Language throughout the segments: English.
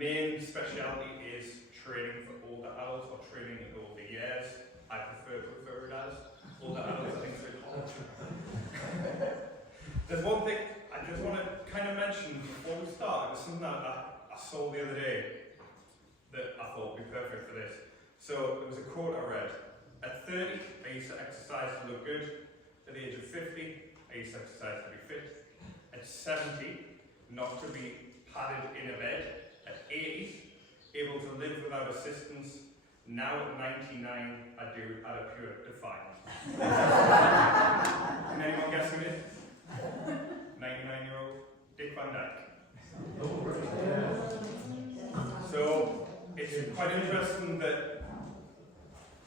main speciality is training for older adults or training in older years. I prefer to refer it as older adults. I think it's a bit hard. There's one thing I just want to kind of mention before we start. It was something that I saw the other day that I thought would be perfect for this. So there was a quote I read. At 30, I used to exercise to look good. At the age of 50, I used to exercise to be fit. At 70, not to be padded in a bed. At 80, able to live without assistance. Now at 99, I do it out of pure defiance. Can anyone guess who it is? 99-year-old Dick Van Dyke. So it's quite interesting that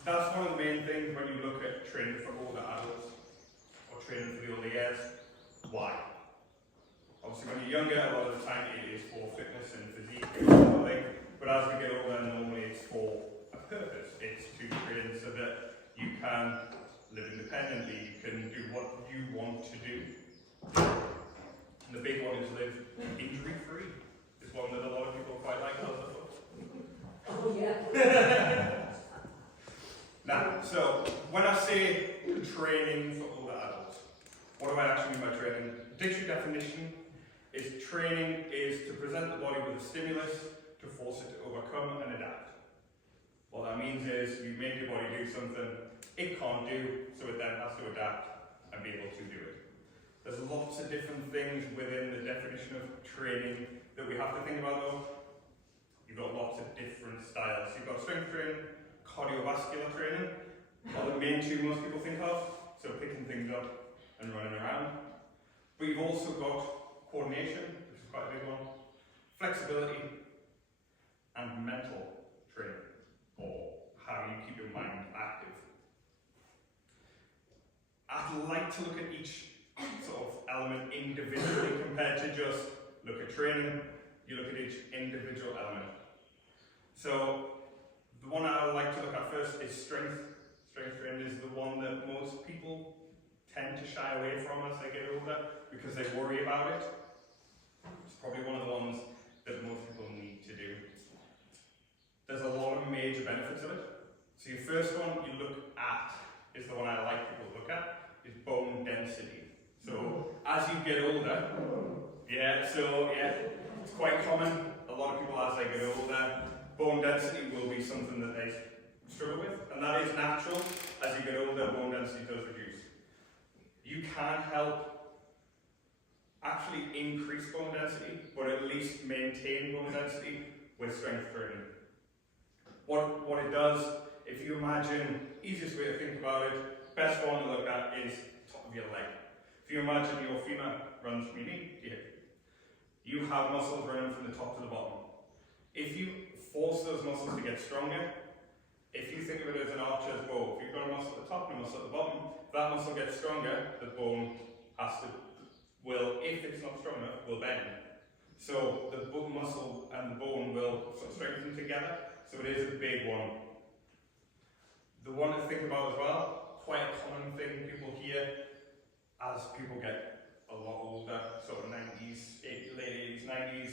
that's one of the main things when you look at training for older adults or training for the older years. Why? Obviously when you're younger, a lot of the time it is for fitness and physique and everything, but as we get older, normally it's for a purpose. It's to train so that you can live independently, you can do what you want to do. And the big one is live injury-free. It's one that a lot of people quite like. Oh yeah. Now, so when I say training for older adults, what do I actually mean by training? Dictionary definition is training is to present the body with a stimulus to force it to overcome and adapt. What that means is you make your body do something it can't do, so it then has to adapt and be able to do it. There's lots of different things within the definition of training that we have to think about though. You've got lots of different styles. You've got strength training, cardiovascular training, are the main two most people think of, so picking things up and running around. But you've also got coordination, which is quite a big one, flexibility, and mental training, or how you keep your mind active. I'd like to look at each sort of element individually compared to just look at training. You look at each individual element. So the one I would like to look at first is strength. Strength training is the one that most people tend to shy away from as they get older because they worry about it. It's probably one of the ones that most people need to do. There's a lot of major benefits of it. So your first one you look at is the one I like people to look at, is bone density. So as you get older, it's quite common. A lot of people as they get older, bone density will be something that they struggle with, and that is natural. As you get older, bone density does reduce. You can help actually increase bone density, but at least maintain bone density with strength training. What it does, if you imagine, easiest way to think about it, best one to look at is top of your leg. If you imagine your femur runs from your knee to your hip, you have muscles running from the top to the bottom. If you force those muscles to get stronger, if you think of it as an archer's bow, if you've got a muscle at the top and a muscle at the bottom, if that muscle gets stronger, the bone if it's not strong enough, will bend. So the muscle and the bone will sort of strengthen together, so it is a big one. The one to think about as well, quite a common thing people hear as people get a lot older, sort of 90s, late 80s, 90s,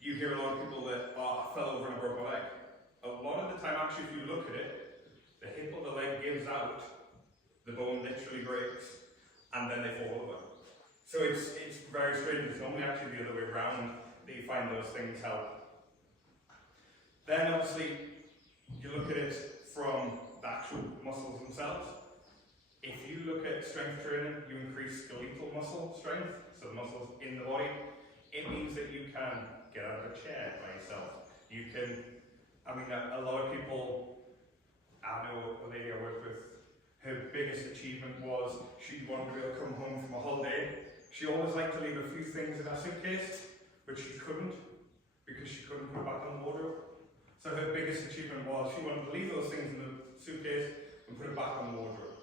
you hear a lot of people that, I fell over and I broke my leg. A lot of the time, actually, if you look at it, the hip of the leg gives out, the bone literally breaks, and then they fall over. So it's very strange. It's normally actually the other way around that you find those things help. Then obviously, you look at it from the actual muscles themselves. If you look at strength training, you increase skeletal muscle strength, so the muscles in the body. It means that you can get out of a chair by yourself. You can, a lot of people, I know a lady I work with, her biggest achievement was she wanted to be able to come home from a holiday. She always liked to leave a few things in her suitcase, but she couldn't, because she couldn't put it back on the wardrobe. So her biggest achievement was she wanted to leave those things in the suitcase and put it back on the wardrobe.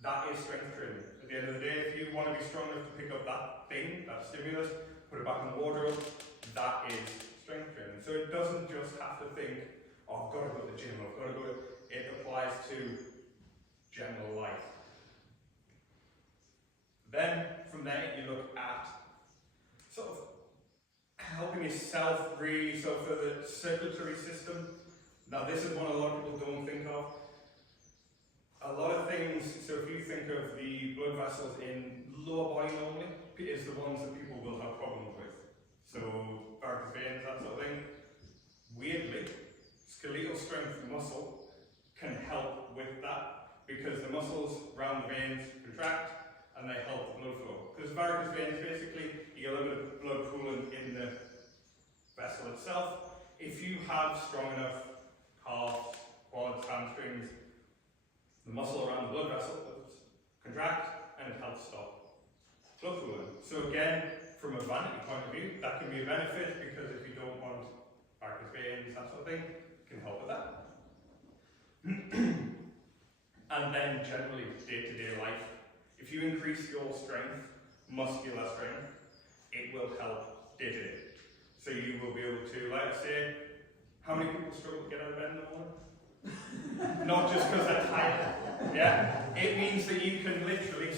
That is strength training. At the end of the day, if you want to be strong enough to pick up that thing, that stimulus, put it back in the wardrobe, that is strength training. So it doesn't just have to think, I've got to go to the gym, I've got to go to... It applies to general life. Then, from there, you look at sort of helping yourself itself really, so for the circulatory system, now this is one a lot of people don't think of. A lot of things, so if you think of the blood vessels in lower body normally, is the ones that people will have problems with. So varicose veins, that sort of thing. Weirdly, skeletal strength muscle can help with that because the muscles around the veins contract and they help the blood flow. Because varicose veins, basically, you get a little bit of blood pooling in the vessel itself. If you have strong enough calves, quads, hamstrings, the muscle around the blood vessel will contract and it helps stop blood pooling. So again, from a vanity point of view, that can be a benefit because if you don't want varicose veins, that sort of thing, it can help with that. And then generally, day-to-day life, if you increase your strength, muscular strength, it will help day-to-day. So you will be able to, like I say, how many people struggle to get out of bed in the morning? Not just because they're tired. Yeah? It means that you can literally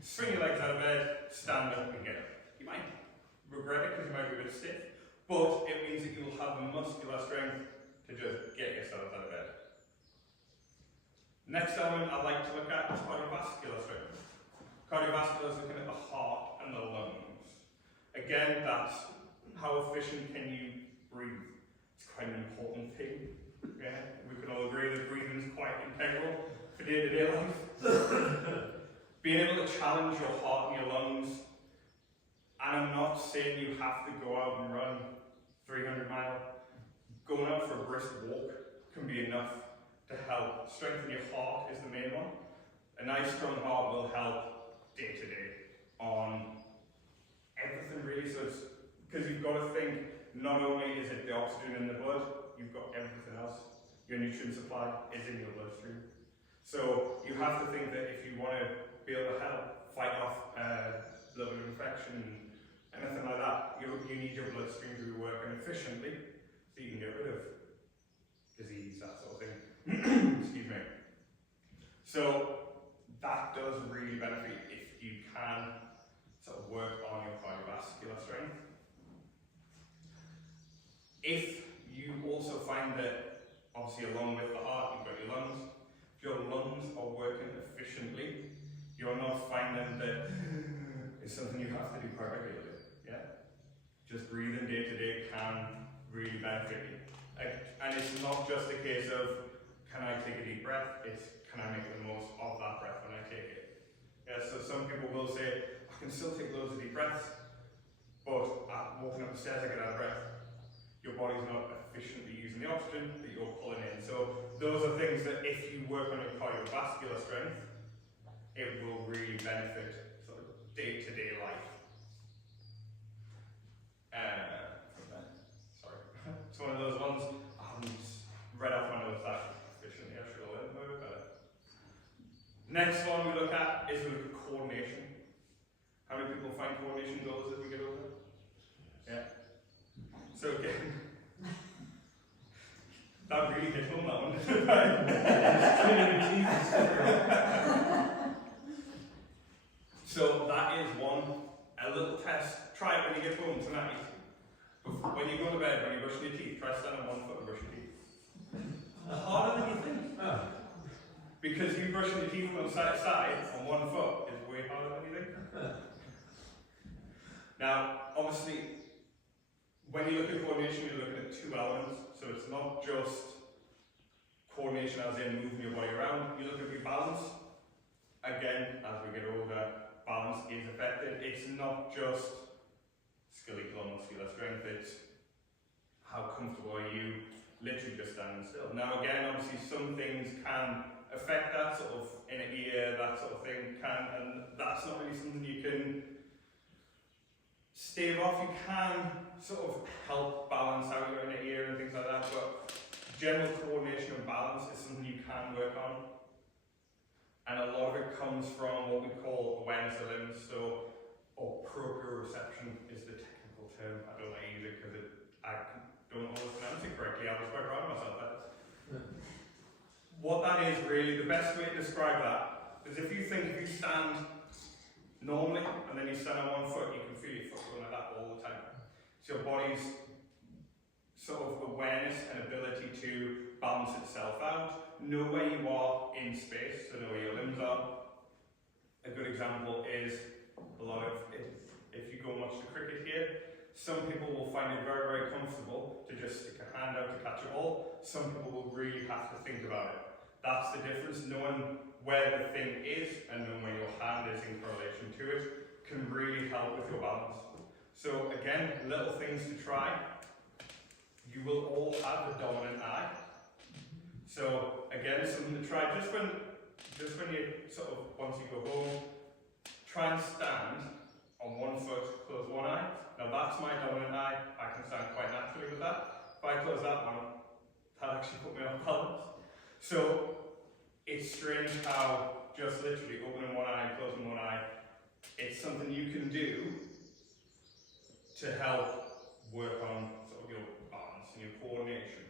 swing your legs out of bed, stand up and get up. You might regret it because you might be a bit stiff, but it means that you will have the muscular strength to just get yourself out of bed. Next element I'd like to look at is cardiovascular strength. Cardiovascular is looking at the heart and the lungs. Again, that's how efficient can you breathe. It's quite an important thing. Yeah? We can all agree that breathing is quite integral for day-to-day life. Being able to challenge your heart and your lungs, and I'm not saying you have to go out and run 300 miles. Going out for a brisk walk can be enough to help. Strengthen your heart is the main one. A nice strong heart will help day to day on everything really. So it's because you've got to think, not only is it the oxygen in the blood, you've got everything else. Your nutrient supply is in your bloodstream. So you have to think that if you want to be able to help fight off blood infection, anything like that, you need your bloodstream to be working efficiently so you can get rid of disease, that sort of thing. Excuse me. So that does really benefit if you can sort of work on your cardiovascular strength. If you also find that, obviously along with the heart, you've got your lungs. If your lungs are working efficiently, you're not finding that it's something you have to do quite regularly. Yeah? Just breathing day to day can really benefit you. And it's not just a case of, can I take a deep breath? It's, can I make the most of that breath when I take it? Yeah, so some people will say, I can still take loads of deep breaths, but walking up the stairs I get out of breath. Your body's not efficiently using the oxygen that you're pulling in. So those are things that if you work on your cardiovascular strength, it will really benefit sort of day-to-day life. Sorry, it's one of those ones I haven't read off my notes that efficiently. I should have learned about it better. Next one we look at is we look at coordination. How many people find coordination goals as we get older? Yeah. So again, that really hit home, that one. So that is one, a little test. Try it when you get home tonight. When you go to bed, when you're brushing your teeth, try to stand on one foot and brush your teeth. Harder than you think. Because you brushing your teeth from side to side on one foot is way harder than you think. Now, obviously, when you look at coordination, you're looking at two elements. So it's not just coordination as in moving your body around. You look at your balance. Again, as we get older, balance is affected. It's not just skeletal or muscular strength, it's how comfortable are you literally just standing still. Now again, obviously some things can affect that, sort of in a ear, that sort of thing can, and that's not really something you can stave off. You can sort of help balance out your inner ear and things like that, but general coordination and balance is something you can work on. And a lot of it comes from what we call awareness of limbs, so, or proprioception is the technical term. I don't like to use it because I don't always pronounce it correctly. I was quite proud of myself at it. What that is really, the best way to describe that is if you stand normally and then you stand on one foot, you can feel your foot going like that all the time. So your body's sort of awareness and ability to balance itself out, know where you are in space, so know where your limbs are. A good example is if you go and watch the cricket here, some people will find it very, very comfortable to just stick a hand out to catch a ball. Some people will really have to think about it. That's the difference. Knowing where the thing is and knowing where your hand is in correlation to it can really help with your balance. So again, little things to try. You will all have a dominant eye. So again, something to try. Just when you sort of, once you go home, try and stand on one foot, close one eye. Now that's my dominant eye. I can stand quite naturally with that. If I close that one, that'll actually put me off balance. So it's strange how just literally opening one eye and closing one eye, it's something you can do to help work on sort of your balance and your coordination.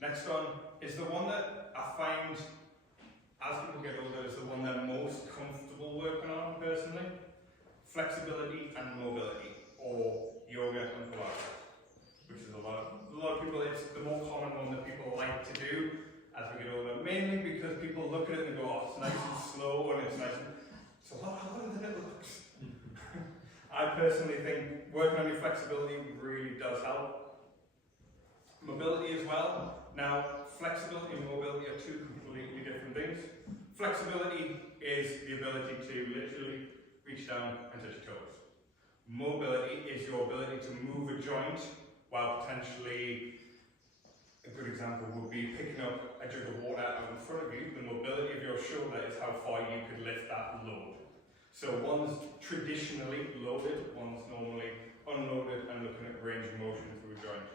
Next one is the one that I find, as people get older, is the one they're most comfortable working on personally. Flexibility and mobility, or yoga and Pilates, which is a lot of people, it's the more common one that people like to do as we get older, mainly because people look at it and go, oh, it's nice and slow and it's nice and, so a lot harder than it looks. I personally think working on your flexibility really does help. Mobility as well. Now, flexibility and mobility are two completely different things. Flexibility is the ability to literally reach down and touch your toes. Mobility is your ability to move a joint while potentially, a good example would be picking up a jug of water out in front of you. The mobility of your shoulder is how far you could lift that load. So one's traditionally loaded, one's normally unloaded and looking at range of motion through a joint.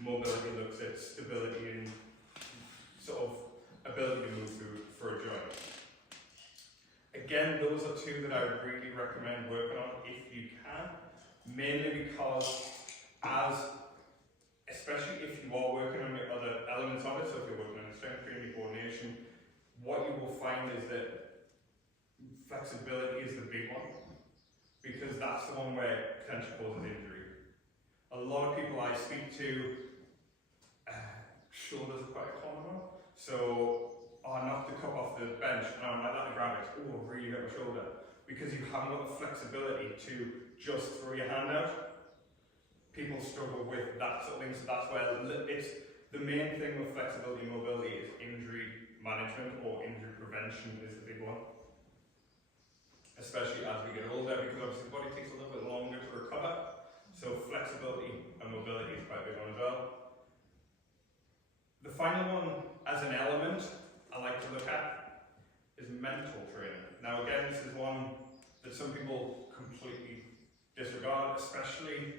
Mobility looks at stability and sort of ability to move through for a joint. Again, those are two that I would really recommend working on if you can, mainly because especially if you are working on the other elements of it, so if you're working on strength training, coordination, what you will find is that flexibility is the big one, because that's the one where it potentially causes injury. A lot of people I speak to, shoulders are quite a common one. So I knocked the cup off the bench and I'm like, let me grab it. Oh, I really hurt my shoulder. Because you haven't got the flexibility to just throw your hand out. People struggle with that sort of thing, so that's where it's the main thing with flexibility and mobility is injury management or injury prevention is the big one. Especially as we get older, because obviously the body takes a little bit longer to recover. So flexibility and mobility is quite a big one as well. The final one, as an element I like to look at, is mental training. Now again, this is one that some people completely disregard, especially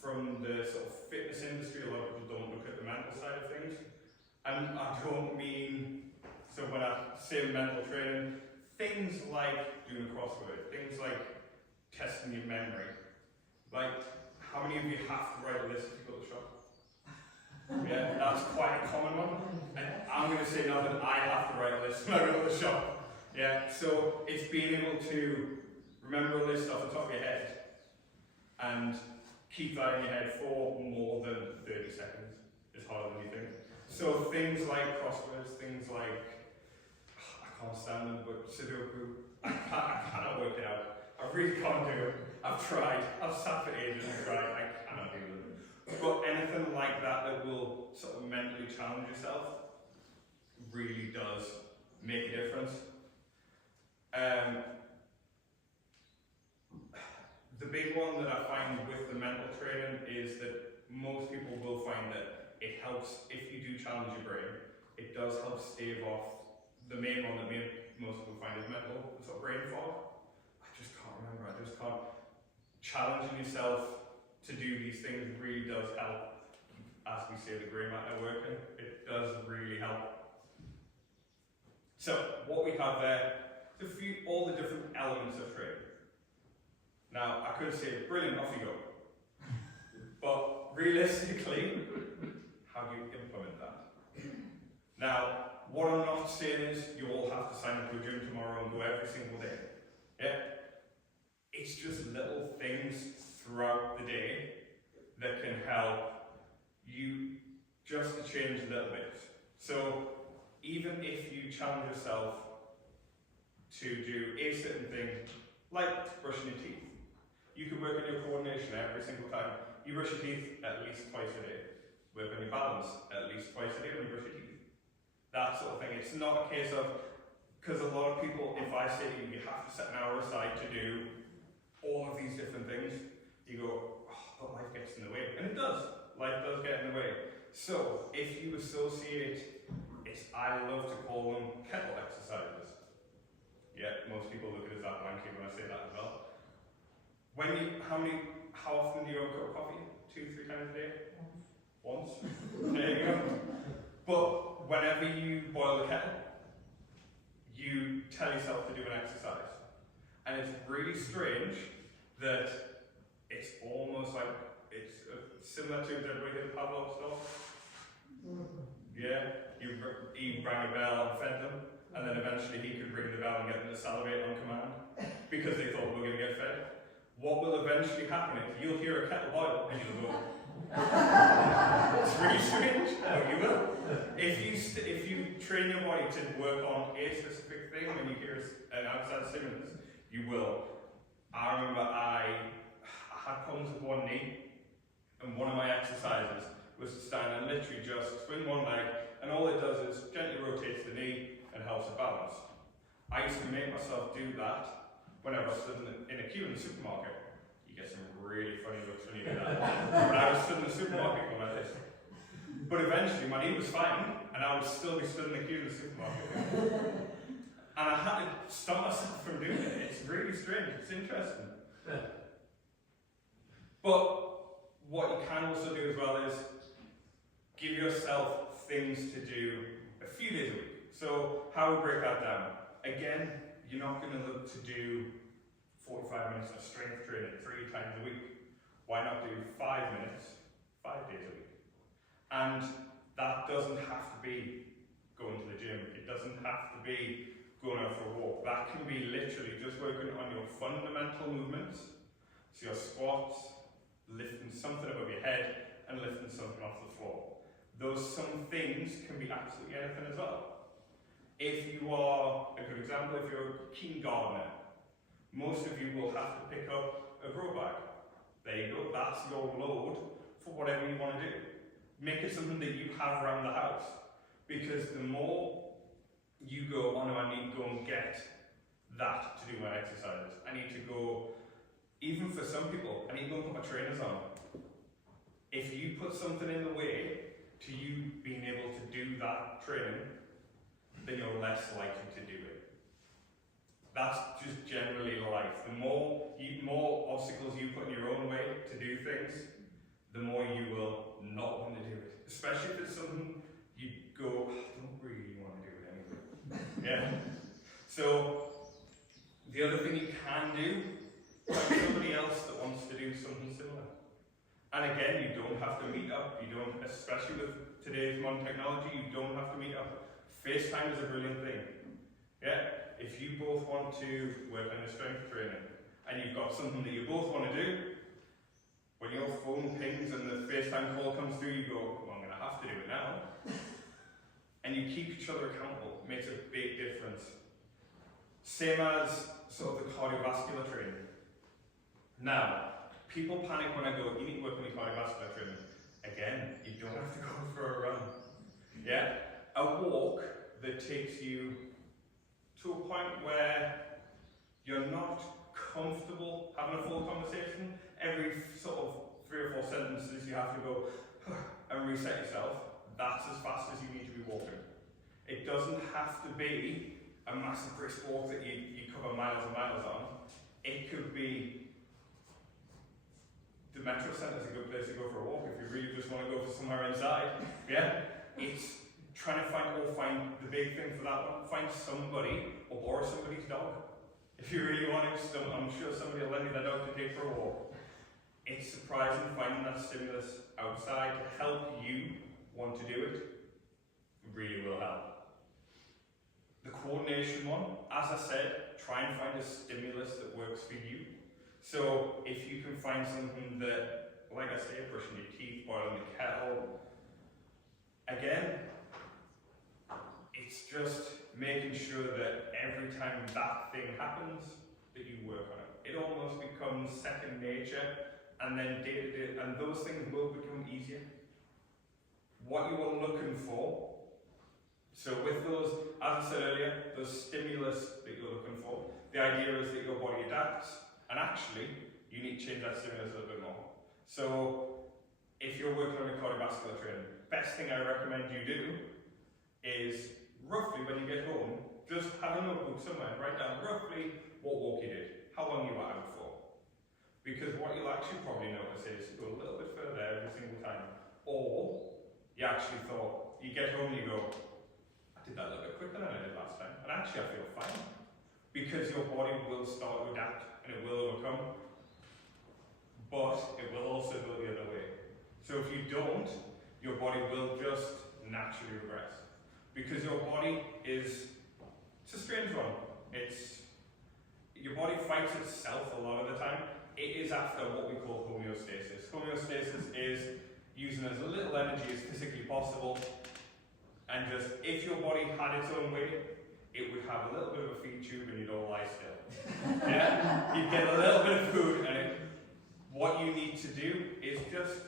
from the sort of fitness industry. A lot of people don't look at the mental side of things. And I don't mean, so when I say mental training, things like doing a crossword, things like testing your memory. Like, how many of you have to write a list to go to the shop? Yeah, that's quite a common one. And I'm going to say now that I have to write a list when I go to the shop. Yeah, so it's being able to remember a list off the top of your head and keep that in your head for more than 30 seconds. It's harder than you think. So things like crosswords, things like, I can't stand them, but Sudoku, I cannot work it out. I really can't do it. I've tried. I've sat for ages and tried. I cannot do them. But anything like that that will sort of mentally challenge yourself really does make a difference. The big one that I find with the mental training is that most people will find that it helps, if you do challenge your brain, it does help stave off the main one that most people find is mental, sort of brain fog. I just can't remember, I just can't. Challenging yourself to do these things really does help. As we say, the grey matter working, it does really help. So, what we have there is all the different elements of training. Now, I could say, brilliant, off you go. But realistically, how do you implement that? Now, what I'm not saying is you all have to sign up to a gym tomorrow and go every single day. Yeah? It's just little things throughout the day that can help you just to change a little bit. So even if you challenge yourself to do a certain thing, like brushing your teeth, you could work on your coordination every single time. You brush your teeth at least twice a day. Work on your balance at least twice a day when you brush your teeth. That sort of thing. It's not a case of, because a lot of people, if I say to you, you have to set an hour aside to do all of these different things, you go, oh, but life gets in the way. And it does. Life does get in the way. So, if you associate, I love to call them kettle exercises. Yeah, most people look at it as that wanky when I say that as well. How often do you have a cup of coffee? 2-3 times a day? Once. There you go. But whenever you boil the kettle, you tell yourself to do an exercise. And it's really strange that it's almost like, it's similar to, everybody hear the Pavlov's dog? Yeah, he rang a bell and fed them, and then eventually he could ring the bell and get them to salivate on command, because they thought we were going to get fed. What will eventually happen is you'll hear a kettle boil and you'll go, it's really strange. No, you will. If you train your body to work on a specific thing when you hear an outside stimulus, you will. I remember I had problems with one knee, and one of my exercises was to stand and literally just swing one leg, and all it does is gently rotates the knee and helps it balance. I used to make myself do that whenever I stood in a queue in the supermarket. You get some really funny looks when you do that. When I was stood in the supermarket going like this. But eventually my knee was fine, and I would still be stood in the queue in the supermarket. And I had to stop myself from doing it. It's really strange, it's interesting. But what you can also do as well is give yourself things to do a few days a week. So how we break that down? Again, you're not going to look to do 45 minutes of strength training 3 times a week. Why not do 5 minutes, 5 days a week? And that doesn't have to be going to the gym. It doesn't have to be going out for a walk. That can be literally just working on your fundamental movements. So your squats, lifting something above your head, and lifting something off the floor. Those some things can be absolutely anything as well. If you are, a good example, if you're a keen gardener, most of you will have to pick up a grow bag. There you go, that's your load for whatever you want to do. Make it something that you have around the house. Because the more you go, oh no, I need to go and get that to do my exercises. I need to go, even for some people, I need to go and put my trainers on. If you put something in the way to you being able to do that training, then you're less likely to do it. That's just generally life. The more obstacles you put in your own way to do things, the more you will not want to do it. Especially if it's something you go, I don't really want to do it anyway. Yeah? So, the other thing you can do, find somebody else that wants to do something similar. And again, you don't have to meet up. You don't, especially with today's modern technology, you don't have to meet up. FaceTime is a brilliant thing. Yeah? If you both want to work on your strength training, and you've got something that you both want to do, when your phone pings and the FaceTime call comes through, you go, well, I'm going to have to do it now. And you keep each other accountable. It makes a big difference. Same as sort of the cardiovascular training. Now, people panic when I go, you need to work on your cardiovascular training. Again, you don't have to go for a run. Yeah? A walk that takes you to a point where you're not comfortable having a full conversation. Every sort of 3 or 4 sentences you have to go and reset yourself. That's as fast as you need to be walking. It doesn't have to be a massive brisk walk that you cover miles and miles on. It could be the metro centre is a good place to go for a walk if you really just want to go for somewhere inside. Yeah? It's trying to find the big thing for that one. Find somebody or borrow somebody's dog. If you really want it, I'm sure somebody will lend you their dog to take for a walk. It's surprising finding that stimulus outside to help you want to do it. Really will help. The coordination one, as I said, try and find a stimulus that works for you. So if you can find something that like I say, brushing your teeth, boiling the kettle. Again, it's just making sure that every time that thing happens, that you work on it. It almost becomes second nature, and then day to day, and those things will become easier. What you are looking for, so with those, as I said earlier, the stimulus that you're looking for, the idea is that your body adapts, and actually, you need to change that stimulus a little bit more. So, if you're working on a cardiovascular training, best thing I recommend you do is, roughly when you get home, just have a notebook somewhere and write down roughly what walk you did, how long you were out for. Because what you'll actually probably notice is you go a little bit further every single time. Or you actually thought, you get home and you go, I did that a little bit quicker than I did last time. And actually I feel fine. Because your body will start to adapt and it will overcome. But it will also go the other way. So if you don't, your body will just naturally regress. Because your body it's a strange one. Your body fights itself a lot of the time. It is after what we call homeostasis. Homeostasis is using as little energy as physically possible, and just, if your body had its own way, it would have a little bit of a feed tube and you'd all lie still. Yeah? You'd get a little bit of food, and what you need to do is just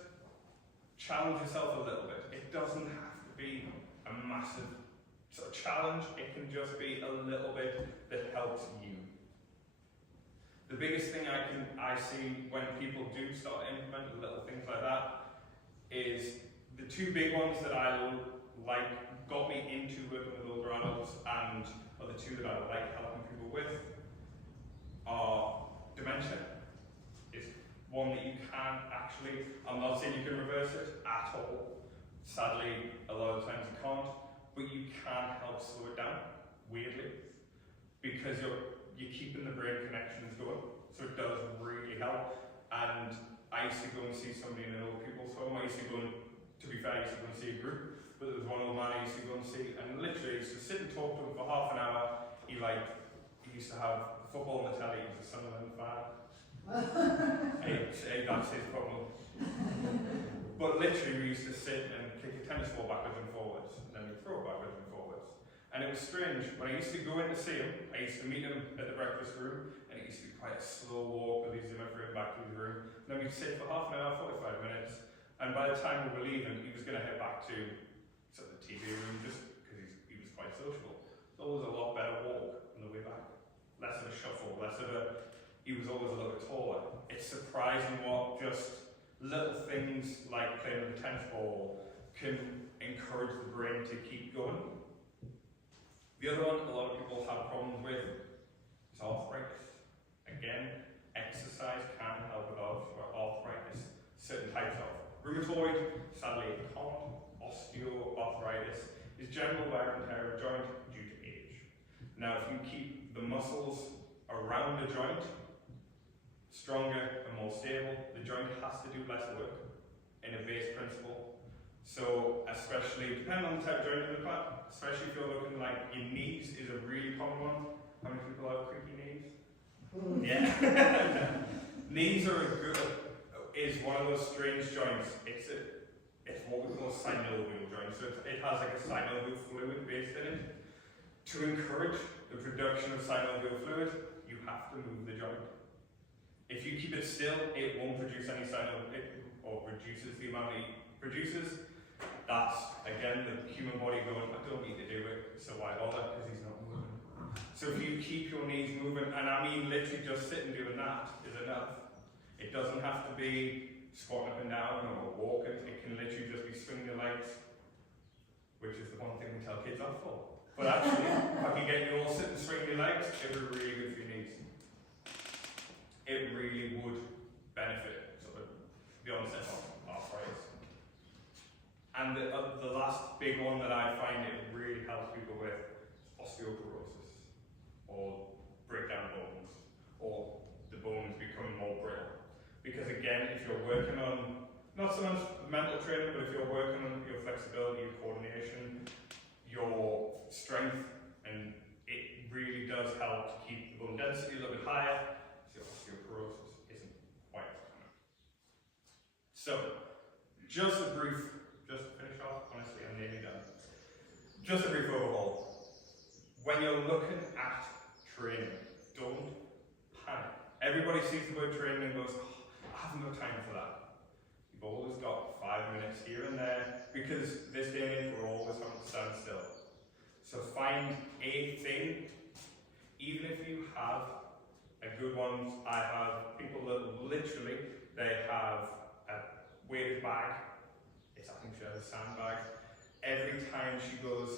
challenge yourself a little bit. It doesn't have to be a massive sort of challenge, it can just be a little bit that helps you. The biggest thing I see when people do start to implement little things like that is the two big ones that got me into working with older adults, and are the two that I like helping people with, are dementia. It's one that you can actually, I'm not saying you can reverse it at all. Sadly, a lot of times you can't, but you can help slow it down, weirdly, because you're keeping the brain connections going, so it does really help. And I used to go and see somebody in an old people's home. I used to go and, to be fair, I used to go and see a group, but there was one old man I used to go and see, and literally I used to sit and talk to him for half an hour. He used to have football on the telly, he was a Sunderland fan. That's his problem. But literally we used to sit and kick a tennis ball backwards and forwards, and then we'd throw it backwards and forwards. And it was strange, when I used to go in to see him, I used to meet him at the breakfast room, and it used to be quite a slow walk with his Zimmer back to his room. And then we'd sit for half an hour, 45 minutes, and by the time we were leaving, he was going to head back to sort of the TV room, just because he was quite sociable. It was always a lot better walk on the way back. Less of a shuffle, he was always a little bit taller. It's surprising what just little things like playing with a tennis ball can encourage the brain to keep going. The other one a lot of people have problems with is arthritis. Again, exercise can help with arthritis. Certain types of rheumatoid, sadly it can't. Osteoarthritis is general wear and tear of a joint due to age. Now, if you keep the muscles around the joint stronger and more stable, the joint has to do less work in a base principle. So, especially, depending on the type of joint you look at, especially if you're looking like your knees is a really common one. How many people have creaky knees? Yeah. Knees is one of those strange joints. It's what we call a synovial joint. So it has like a synovial fluid based in it. To encourage the production of synovial fluid, you have to move the joint. If you keep it still, it won't produce any or reduces the amount it produces. That's, again, the human body going, I don't need to do it, so why bother, because he's not moving. So if you keep your knees moving, and I mean literally just sitting doing that is enough. It doesn't have to be squatting up and down or walking, it can literally just be swinging your legs, which is the one thing we tell kids off for. But actually, if I can get you all sitting swinging your legs, it would be really good for your knees. It really would benefit sort of the onset of arthritis. And the last big one that I find it really helps people with is osteoporosis, or breakdown bones, or the bones becoming more brittle. Because again, if you're working on, not so much mental training, but if you're working on your flexibility, your coordination, your strength, and it really does help to keep the bone density a little bit higher, so osteoporosis isn't quite as common. just to finish off, honestly, I'm nearly done. Just a brief overhaul. When you're looking at training, don't panic. Everybody sees the word training and goes, oh, I haven't got time for that. You've always got 5 minutes here and there, because this day and age we're always having to stand still. So find a thing, even if you have a good one. I have people that literally, they have a weighted bag. I think she has a sandbag. Every time she goes,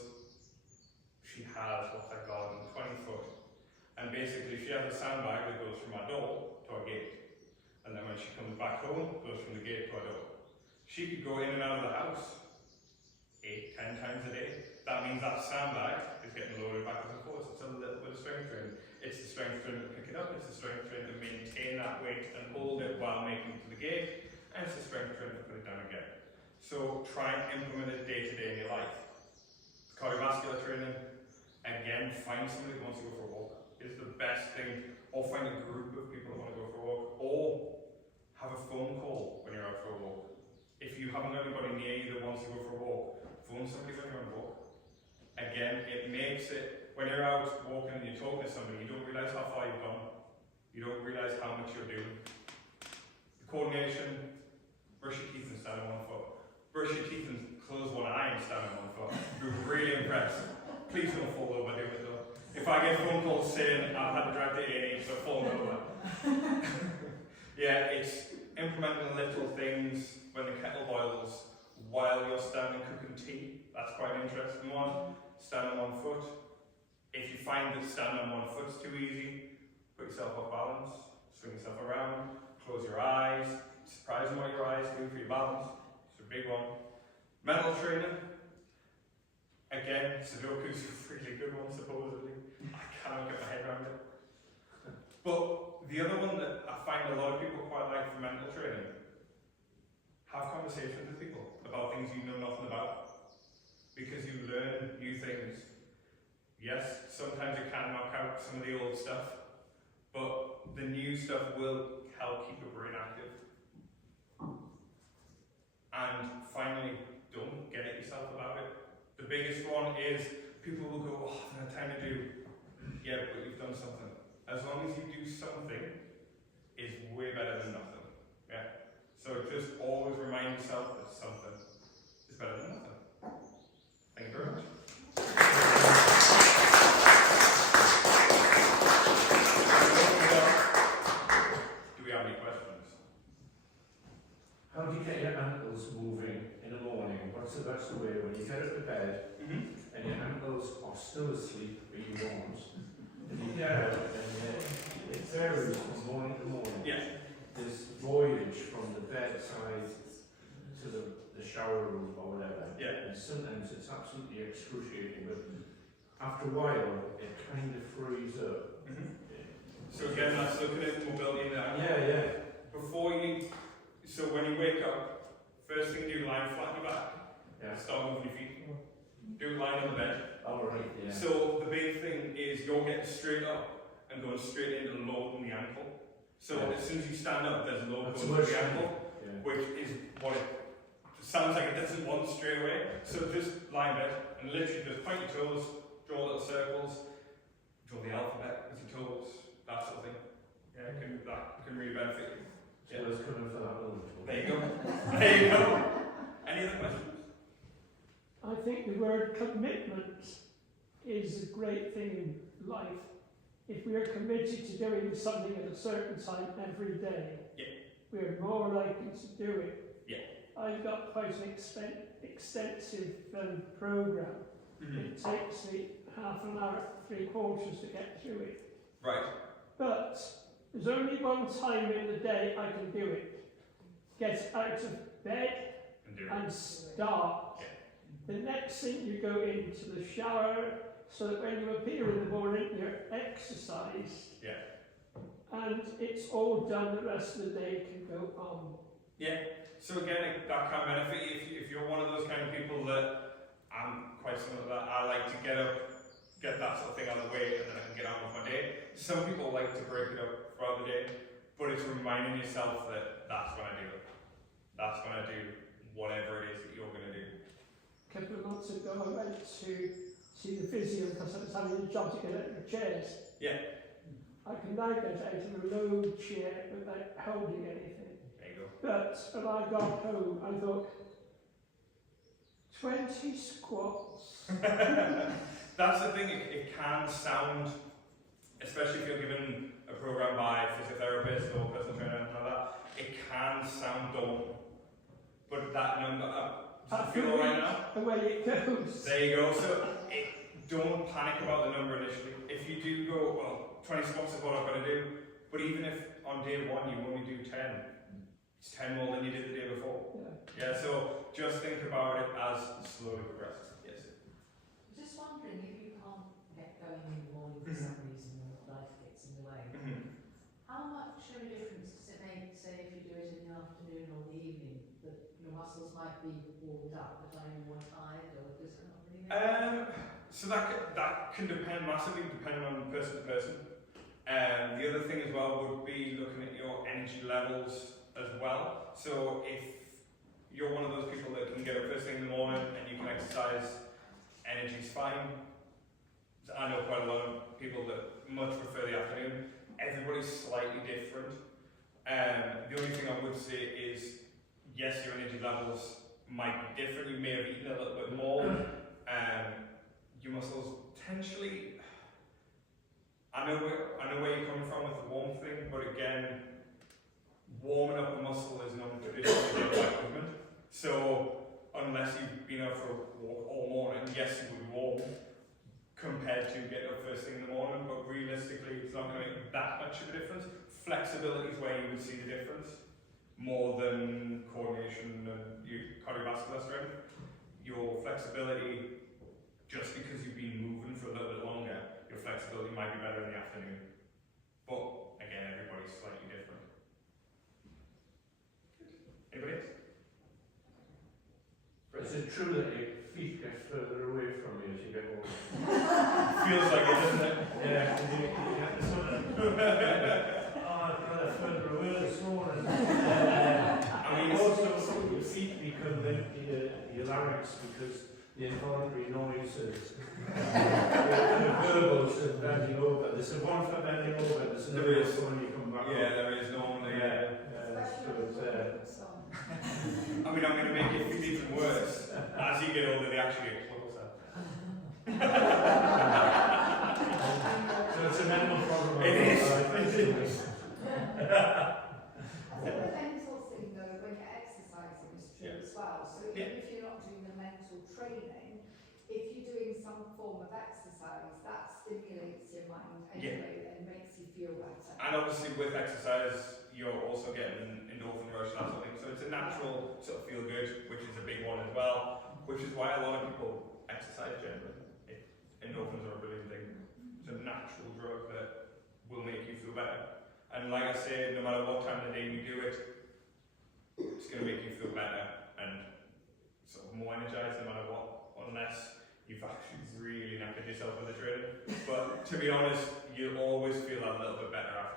she has what's that garden, 20 foot. And basically she has a sandbag that goes from our door to our gate. And then when she comes back home, goes from the gate to our door. She could go in and out of the house 8, 10 times a day. That means that sandbag is getting loaded backwards and forwards. It's a little bit of strength training. It's the strength training to pick it up, it's the strength training to maintain that weight and hold it while making it to the gate, and it's the strength training to put it down again. So try and implement it day to day in your life. Cardiovascular training, again, find somebody who wants to go for a walk. It's the best thing. Or find a group of people that want to go for a walk. Or have a phone call when you're out for a walk. If you haven't got anybody near you that wants to go for a walk, phone somebody when you're on a walk. Again, it makes it, when you're out walking and you're talking to somebody, you don't realise how far you've gone. You don't realise how much you're doing. The coordination, brush your teeth and stand on one foot. Brush your teeth and close one eye and stand on one foot. Be really impressed. Please don't fall over doing it though. If I get phone calls saying I've had to drive to A&E, so falling over. Yeah, it's implementing little things when the kettle boils while you're standing cooking tea. That's quite an interesting one. Stand on one foot. If you find that standing on one foot's too easy, put yourself off balance, swing yourself around, close your eyes. Surprising what your eyes do for your balance. It's a big one. Mental training. Again, Sudoku's a really good one, supposedly. I can't get my head around it. But the other one that I find a lot of people quite like for mental training, have conversations with people about things you know nothing about. Because you learn new things. Yes, sometimes you can knock out some of the old stuff, but the new stuff will help keep your brain active. And finally, don't get it yourself about it. The biggest one is people will go, oh, I don't have time to do. Yeah, but you've done something. As long as you do something, it's way better than nothing. Yeah. So just always remind yourself that something is better than nothing. Thank you very much. Do we have any questions? How do you get your ankles moving in the morning? What's the best way when you get out of bed and your ankles are still asleep, but you won't? And you get out and it varies from morning to morning. Yeah. This voyage from the bedside to the shower room or whatever. Yeah. And sometimes it's absolutely excruciating, but after a while it kind of frees up. So again, that's looking at mobility in the ankle. Yeah. So when you wake up, first thing do, lie flat on your back. Yeah. Start moving your feet. Do lie on the bed. Alright, yeah. So the big thing is you're getting straight up and going straight into loading the ankle. So as soon as you stand up, there's a load That's going to the much- ankle, yeah. which is what it sounds like it doesn't want straight away. So just lie in bed and literally just point your toes, draw little circles, draw the alphabet with your toes, that sort of thing. Yeah, that can really benefit you. So I was coming for that little. There you go. There you go. Any other questions? I think the word commitment is a great thing in life. If we are committed to doing something at a certain time every day, we are more likely to do it. Yeah. I've got quite an extensive program. It takes me half an hour, 3/4 to get through it. Right. But there's only one time in the day I can do it. Get out of bed And do it. and start. The next thing you go into the shower, so that when you appear in the morning, you're exercised. Yeah. And it's all done, the rest of the day can go on. Yeah. So again, that can benefit you if you're one of those kind of people that I'm quite similar to that. I like to get up, get that sort of thing out of the way, and then I can get on with my day. Some people like to break it up throughout the day, but it's reminding yourself that that's when I do it. That's when I do whatever it is that you're going to do. A couple of months ago, I went to see the physio because I was having a job to get out of the chairs. Yeah. I can now get out of a low chair without holding anything. There you go. But when I got home, I thought, 20 squats. That's the thing, it can sound, especially if you're given a program by a physiotherapist or personal trainer or anything like that, it can sound daunting. But that number, does it feel alright now? The way it goes. There you go. So don't panic about the number initially. If you do go, well, 20 squats is what I've got to do, but even if on day one you only do 10, it's 10 more than you did the day before. Yeah, so just think about it as slowly progresses. Yes. I'm just wondering if you can't get going in the morning for some reason or life gets in the way, how much of a difference does it make, say, if you do it in the afternoon or the evening, that your muscles might be warmed up, but are you more tired, or does it not really make So that can depend massively, depending on person to person. The other thing as well would be looking at your energy levels as well. So if you're one of those people that can get up first thing in the morning and you can exercise, energy's fine. I know quite a lot of people that much prefer the afternoon. Everybody's slightly different. The only thing I would say is, yes, your energy levels might be different. You may have eaten a little bit more. Your muscles potentially, I know where you're coming from with the warm thing, but again, warming up a muscle is not traditionally a movement. So unless you've been out for a walk all morning, yes, you would warm compared to getting up first thing in the morning, but realistically, it's not going to make that much of a difference. Flexibility is where you would see the difference more than coordination and your cardiovascular strength. Your flexibility, just because you've been moving for a little bit longer, your flexibility might be better in the afternoon. But again, everybody's slightly different. Anybody else? Is it true that your feet get further away from you as you get older? Feels like it, doesn't it? Yeah, you get the sort of, oh, I've got a further away this morning. I mean, Also, your feet become your larynx because the involuntary noises, the verbals of bending over. There's a one for bending over, there's There another is. one when you come back yeah, up. there is normally. song? I mean, I'm going to make it feel even worse. As you get older, they actually get closer. So it's a mental problem. It is. I think the mental thing though, when you're exercising is true Yeah. as well. So even if you're not doing the mental training, if you're doing some form of exercise, that stimulates your mind anyway and makes you feel better. And obviously, with exercise, you're also getting endorphin rush and that sort of thing. So it's a natural sort of feel good, which is a big one as well. Which is why a lot of people exercise generally. Endorphins are a brilliant thing. It's a natural drug that will make you feel better. And like I said, no matter what time of the day you do it, it's going to make you feel better and sort of more energized no matter what, unless you've actually really knackered yourself with the training. But to be honest, you'll always feel a little bit better after